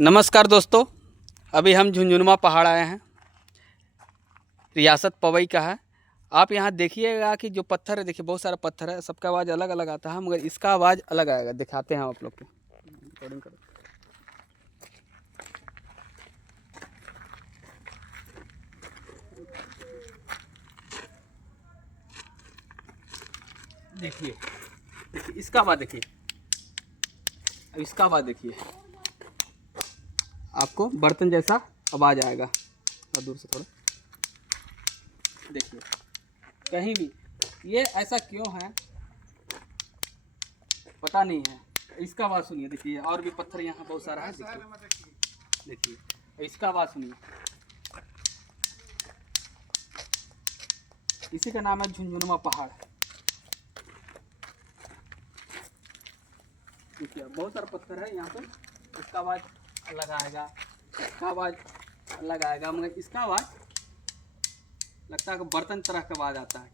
नमस्कार दोस्तों, अभी हम झुंझुनवा पहाड़ आए हैं। रियासत पवई का है। आप यहाँ देखिएगा कि जो पत्थर है, देखिए बहुत सारा पत्थर है, सबका आवाज़ अलग अलग आता है, मगर इसका आवाज़ अलग आएगा। दिखाते हैं आप लोग को। रिकॉर्डिंग करो। देखिए देखिए इसका आवाज़ देखिए, अब इसका आवाज़ देखिए, आपको बर्तन जैसा आवाज़ आएगा। और दूर से थोड़ा देखिए, कहीं भी ये ऐसा क्यों है पता नहीं है। इसका आवाज़ सुनिए, देखिए और भी पत्थर यहाँ बहुत सारा है। देखिए देखिए इसका आवाज़ सुनिए, इसी का नाम है झुंझुनवा पहाड़। देखिए बहुत सारा पत्थर है यहाँ पर, इसका आवाज़ अलग आएगा, इसका आवाज़ अलग आएगा, मगर इसका आवाज़ लगता है कि बर्तन तरह का आवाज़ आता है।